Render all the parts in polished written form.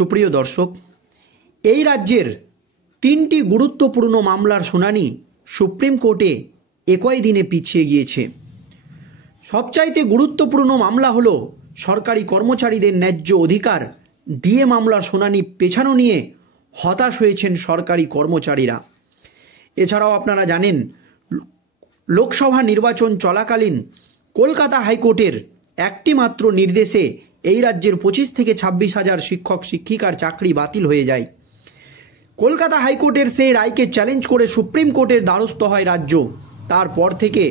সুপ্রিয় দর্শক, এই রাজ্যের তিনটি গুরুত্বপূর্ণ মামলার শুনানি সুপ্রিম কোর্টে একই দিনে পিছিয়ে গিয়েছে। সবচাইতে গুরুত্বপূর্ণ মামলা হলো সরকারি কর্মচারীদের ন্যায্য অধিকার ডিএ মামলার শুনানি পেছানো নিয়ে হতাশ হয়েছেন সরকারি কর্মচারীরা। এছাড়াও আপনারা জানেন, লোকসভা নির্বাচন চলাকালীন কলকাতা হাইকোর্টের একটি মাত্র নির্দেশে এই রাজ্যের 25 থেকে 26 হাজার শিক্ষক শিক্ষিকার চাকরি বাতিল হয়ে যায়। কলকাতা হাইকোর্টের সেই রায়কে চ্যালেঞ্জ করে সুপ্রিম কোর্টের দ্বারস্থ হয় রাজ্য। তারপর থেকে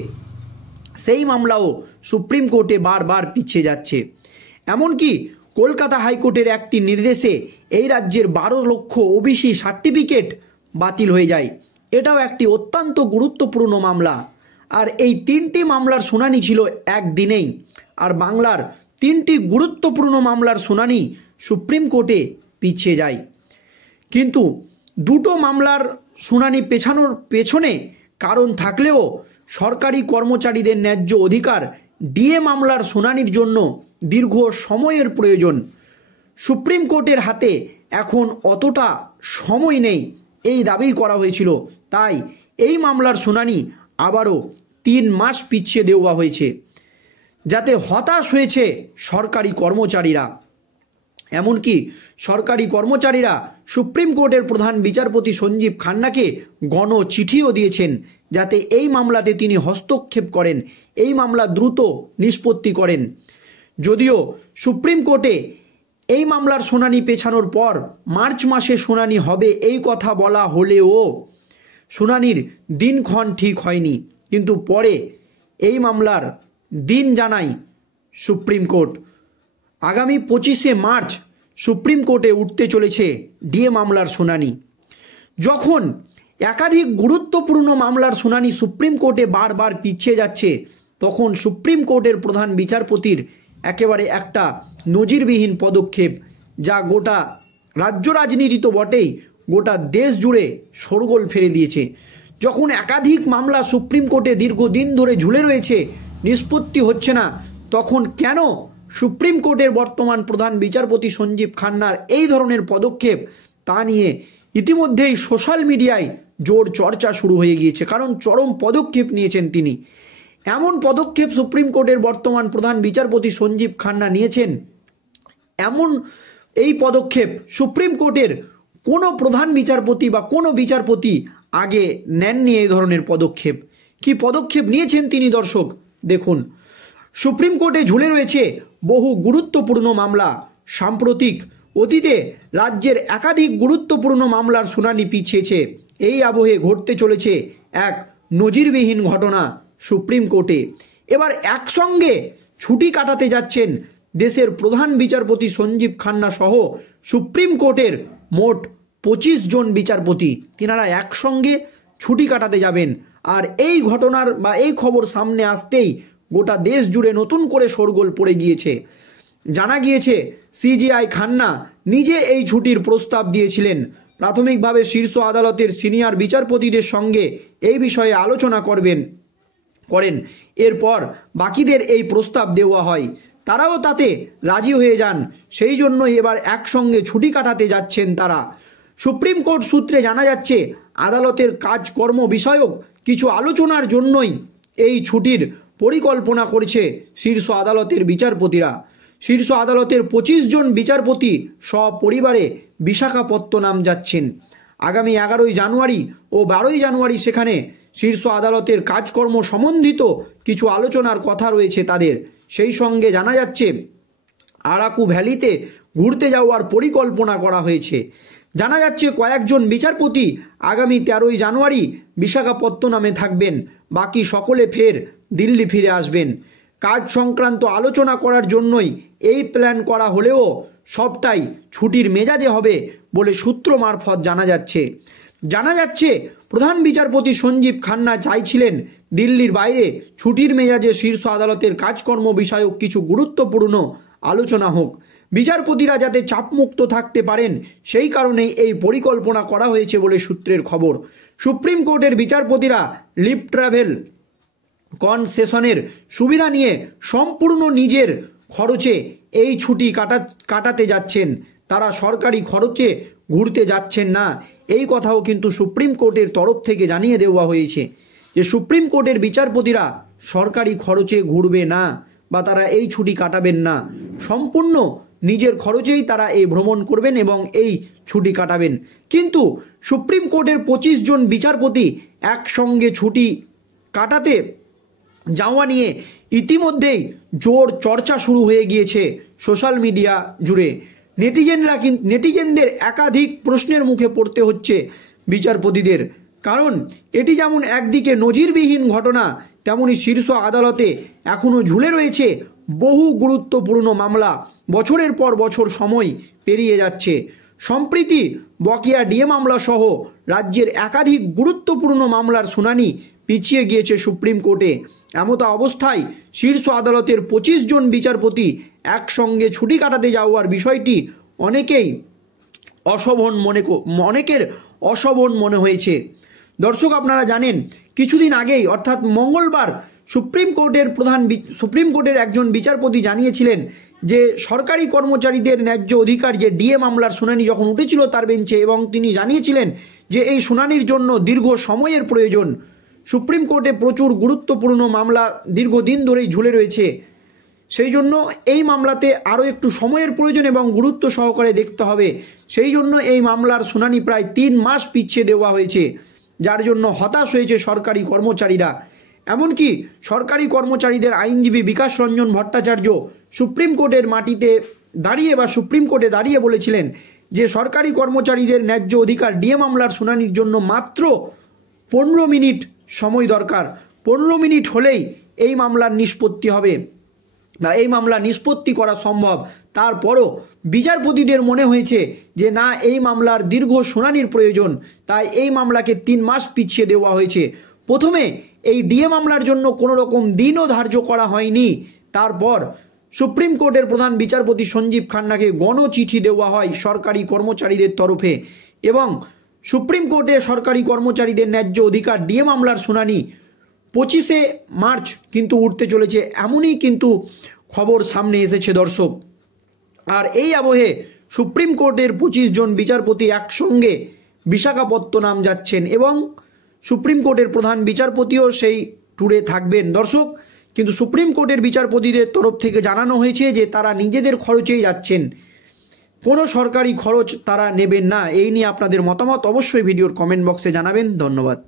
সেই মামলাও সুপ্রিম কোর্টে বারবার পিছিয়ে যাচ্ছে। এমনকি কলকাতা হাইকোর্টের একটি নির্দেশে এই রাজ্যের 12 লক্ষ ওবিসি সার্টিফিকেট বাতিল হয়ে যায়। এটাও একটি অত্যন্ত গুরুত্বপূর্ণ মামলা। আর এই তিনটি মামলার শুনানি ছিল একদিনেই। আর বাংলার তিনটি গুরুত্বপূর্ণ মামলার শুনানি সুপ্রিম কোর্টে পিছিয়ে যায়। কিন্তু দুটো মামলার শুনানি পেছানোর পেছনে কারণ থাকলেও সরকারি কর্মচারীদের ন্যায্য অধিকার ডিএ মামলার শুনানির জন্য দীর্ঘ সময়ের প্রয়োজন। সুপ্রিম কোর্টের হাতে এখন অতটা সময় নেই, এই দাবি করা হয়েছিল। তাই এই মামলার শুনানি আবারও 3 মাস পিছিয়ে দেওয়া হয়েছে, যাতে হতাশ হয়েছে সরকারি কর্মচারীরা। এমনকি সরকারি কর্মচারীরা সুপ্রিম কোর্টের প্রধান বিচারপতি সঞ্জীব খান্নাকে গণচিঠিও দিয়েছেন, যাতে এই মামলাতে তিনি হস্তক্ষেপ করেন, এই মামলা দ্রুত নিষ্পত্তি করেন। যদিও সুপ্রিম কোর্টে এই মামলার শুনানি পেছানোর পর মার্চ মাসে শুনানি হবে এই কথা বলা হলেও শুনানির দিনক্ষণ ঠিক হয়নি। কিন্তু পরে এই মামলার দিন জানায় সুপ্রিম কোর্ট। আগামী 25শে মার্চ সুপ্রিম কোর্টে উঠতে চলেছে ডিএ মামলার শুনানি। যখন একাধিক গুরুত্বপূর্ণ মামলার শুনানি সুপ্রিম কোর্টে বারবার পিছিয়ে যাচ্ছে, তখন সুপ্রিম কোর্টের প্রধান বিচারপতির একেবারে একটা নজিরবিহীন পদক্ষেপ, যা গোটা রাজ্য রাজনীতি তো বটেই, গোটা দেশ জুড়ে শোরগোল ফেলে দিয়েছে। যখন একাধিক মামলা সুপ্রিম কোর্টে দীর্ঘদিন ধরে ঝুলে রয়েছে, নিষ্পত্তি হচ্ছে না, তখন কেন সুপ্রিম কোর্টের বর্তমান প্রধান বিচারপতি সঞ্জীব খান্নার এই ধরনের পদক্ষেপ, তা নিয়ে ইতিমধ্যেই সোশ্যাল মিডিয়ায় জোর চর্চা শুরু হয়ে গিয়েছে। কারণ চরম পদক্ষেপ নিয়েছেন তিনি। এমন পদক্ষেপ সুপ্রিম কোর্টের বর্তমান প্রধান বিচারপতি সঞ্জীব খান্না নিয়েছেন, এমন এই পদক্ষেপ সুপ্রিম কোর্টের কোনো প্রধান বিচারপতি বা কোনো বিচারপতি আগে নেননি। এই ধরনের পদক্ষেপ, কি পদক্ষেপ নিয়েছেন তিনি দর্শক দেখুন। সুপ্রিম কোর্টে ঝুলে রয়েছে বহু গুরুত্বপূর্ণ মামলা। সাম্প্রতিক অতীতে রাজ্যের একাধিক গুরুত্বপূর্ণ মামলার শুনানি পিছিয়েছে। এই আবহে ঘটতে চলেছে এক নজিরবিহীন ঘটনা সুপ্রিম কোর্টে। এবার একসঙ্গে ছুটি কাটাতে যাচ্ছেন দেশের প্রধান বিচারপতি সঞ্জীব খান্না সহ সুপ্রিম কোর্টের মোট 25 জন বিচারপতি। তিনারা একসঙ্গে ছুটি কাটাতে যাবেন। আর এই ঘটনার বা এই খবর সামনে আসতেই গোটা দেশ জুড়ে নতুন করে শোরগোল পড়ে গিয়েছে। জানা গিয়েছে সিজিআই খান্না নিজে এই ছুটির প্রস্তাব দিয়েছিলেন। প্রাথমিকভাবে শীর্ষ আদালতের সিনিয়র বিচারপতিদের সঙ্গে এই বিষয়ে আলোচনা করেন। এরপর বাকিদের এই প্রস্তাব দেওয়া হয়, তারাও তাতে রাজি হয়ে যান। সেই জন্যই এবার একসঙ্গে ছুটি কাটাতে যাচ্ছেন তারা। সুপ্রিম কোর্ট সূত্রে জানা যাচ্ছে, আদালতের কাজকর্ম বিষয়ক কিছু আলোচনার জন্যই এই ছুটির পরিকল্পনা করেছে শীর্ষ আদালতের বিচারপতিরা। শীর্ষ আদালতের 25 জন বিচারপতি সপরিবারে বিশাখাপত্তনম যাচ্ছেন। আগামী 11ই জানুয়ারি ও 12ই জানুয়ারি সেখানে শীর্ষ আদালতের কাজকর্ম সম্বন্ধিত কিছু আলোচনার কথা রয়েছে তাদের। সেই সঙ্গে জানা যাচ্ছে আরাকু ভ্যালিতে ঘুরতে যাওয়ার পরিকল্পনা করা হয়েছে। জানা যাচ্ছে কয়েকজন বিচারপতি আগামী 13ই জানুয়ারি বিশাখাপত্তনমে থাকবেন, বাকি সকলে ফের দিল্লি ফিরে আসবেন। কাজ সংক্রান্ত আলোচনা করার জন্যই এই প্ল্যান করা হলেও সবটাই ছুটির মেজাজে হবে বলে সূত্র মারফত জানা যাচ্ছে প্রধান বিচারপতি সঞ্জীব খান্না চাইছিলেন দিল্লির বাইরে ছুটির মেজাজে শীর্ষ আদালতের কাজকর্ম বিষয়ক কিছু গুরুত্বপূর্ণ আলোচনা হোক। বিচারপতিরা যাতে চাপমুক্ত থাকতে পারেন, সেই কারণেই এই পরিকল্পনা করা হয়েছে বলে সূত্রের খবর। সুপ্রিম কোর্টের বিচারপতিরা লিভ ট্রাভেল কনসেশনের সুবিধা নিয়ে সম্পূর্ণ নিজের খরচে এই ছুটি কাটাতে যাচ্ছেন। তারা সরকারি খরচে ঘুরতে যাচ্ছেন না। এই কথাও কিন্তু সুপ্রিম কোর্টের তরফ থেকে জানিয়ে দেওয়া হয়েছে যে সুপ্রিম কোর্টের বিচারপতিরা সরকারি খরচে ঘুরবে না বা তারা এই ছুটি কাটাবেন না, সম্পূর্ণ নিজের খরচেই তারা এই ভ্রমণ করবেন এবং এই ছুটি কাটাবেন। কিন্তু সুপ্রিম কোর্টের 25 জন বিচারপতি একসঙ্গে ছুটি কাটাতে যাওয়া নিয়ে ইতিমধ্যেই জোর চর্চা শুরু হয়ে গিয়েছে সোশ্যাল মিডিয়া জুড়ে। নেটিজেনদের একাধিক প্রশ্নের মুখে পড়তে হচ্ছে বিচারপতিদের, কারণ এটি যেমন একদিকে নজিরবিহীন ঘটনা, তেমনি শীর্ষ আদালতে এখনও ঝুলে রয়েছে বহু গুরুত্বপূর্ণ মামলা। বছরের পর বছর সময় পেরিয়ে যাচ্ছে। সম্প্রতি বকেয়া ডিএ মামলা সহ রাজ্যের একাধিক গুরুত্বপূর্ণ মামলার শুনানি পিছিয়ে গিয়েছে সুপ্রিম কোর্টে। এমতো অবস্থায় শীর্ষ আদালতের 25 জন বিচারপতি একসঙ্গে ছুটি কাটাতে যাওয়ার বিষয়টি অনেকের অশোভন মনে হয়েছে। দর্শক, আপনারা জানেন কিছুদিন আগেই অর্থাৎ মঙ্গলবার সুপ্রিম কোর্টের একজন বিচারপতি জানিয়েছিলেন যে সরকারি কর্মচারীদের ন্যায্য অধিকার, যে ডিএ মামলার শুনানি যখন উঠেছিল তার বেঞ্চে, এবং তিনি জানিয়েছিলেন যে এই শুনানির জন্য দীর্ঘ সময়ের প্রয়োজন। সুপ্রিম কোর্টে প্রচুর গুরুত্বপূর্ণ মামলা দীর্ঘদিন ধরেই ঝুলে রয়েছে, সেই জন্য এই মামলাতে আরও একটু সময়ের প্রয়োজন এবং গুরুত্ব সহকারে দেখতে হবে। সেই জন্য এই মামলার শুনানি প্রায় 3 মাস পিছিয়ে দেওয়া হয়েছে, যার জন্য হতাশ হয়েছে সরকারি কর্মচারীরা। এমনকি সরকারি কর্মচারীদের আইনজীবী বিকাশ রঞ্জন ভট্টাচার্য সুপ্রিম কোর্টে দাঁড়িয়ে বলেছিলেন যে সরকারি কর্মচারীদের ন্যায্য অধিকার ডিএ মামলার শুনানির জন্য মাত্র 15 মিনিট সময় দরকার। 15 মিনিট হলেই এই মামলার নিষ্পত্তি হবে বা এই মামলা নিষ্পত্তি করা সম্ভব। তারপরও বিচারপতিদের মনে হয়েছে যে না, এই মামলার দীর্ঘ শুনানির প্রয়োজন, তাই এই মামলাকে 3 মাস পিছিয়ে দেওয়া হয়েছে। প্রথমে এই ডিএ মামলার জন্য কোনো রকম দিনও ধার্য করা হয়নি। তারপর সুপ্রিম কোর্টের প্রধান বিচারপতি সঞ্জীব খান্নাকে গণচিঠি দেওয়া হয় সরকারি কর্মচারীদের তরফে, এবং সুপ্রিম কোর্টে সরকারি কর্মচারীদের ন্যায্য অধিকার ডিএ মামলার শুনানি 25শে মার্চ কিন্তু উঠতে চলেছে, এমনই কিন্তু খবর সামনে এসেছে দর্শক। আর এই আবহে সুপ্রিম কোর্টের 25 জন বিচারপতি একসঙ্গে বিশাখাপত্তনম যাচ্ছেন এবং সুপ্রিম কোর্টের প্রধান বিচারপতিও সেই ট্যুরে থাকবেন দর্শক। কিন্তু সুপ্রিম কোর্টের বিচারপতিদের তরফ থেকে জানানো হয়েছে যে তারা নিজেদের খরচেই যাচ্ছেন, কোনো সরকারি খরচ তারা নেবেন না। এই নিয়ে আপনাদের মতামত অবশ্যই ভিডিওর কমেন্ট বক্সে জানাবেন। ধন্যবাদ।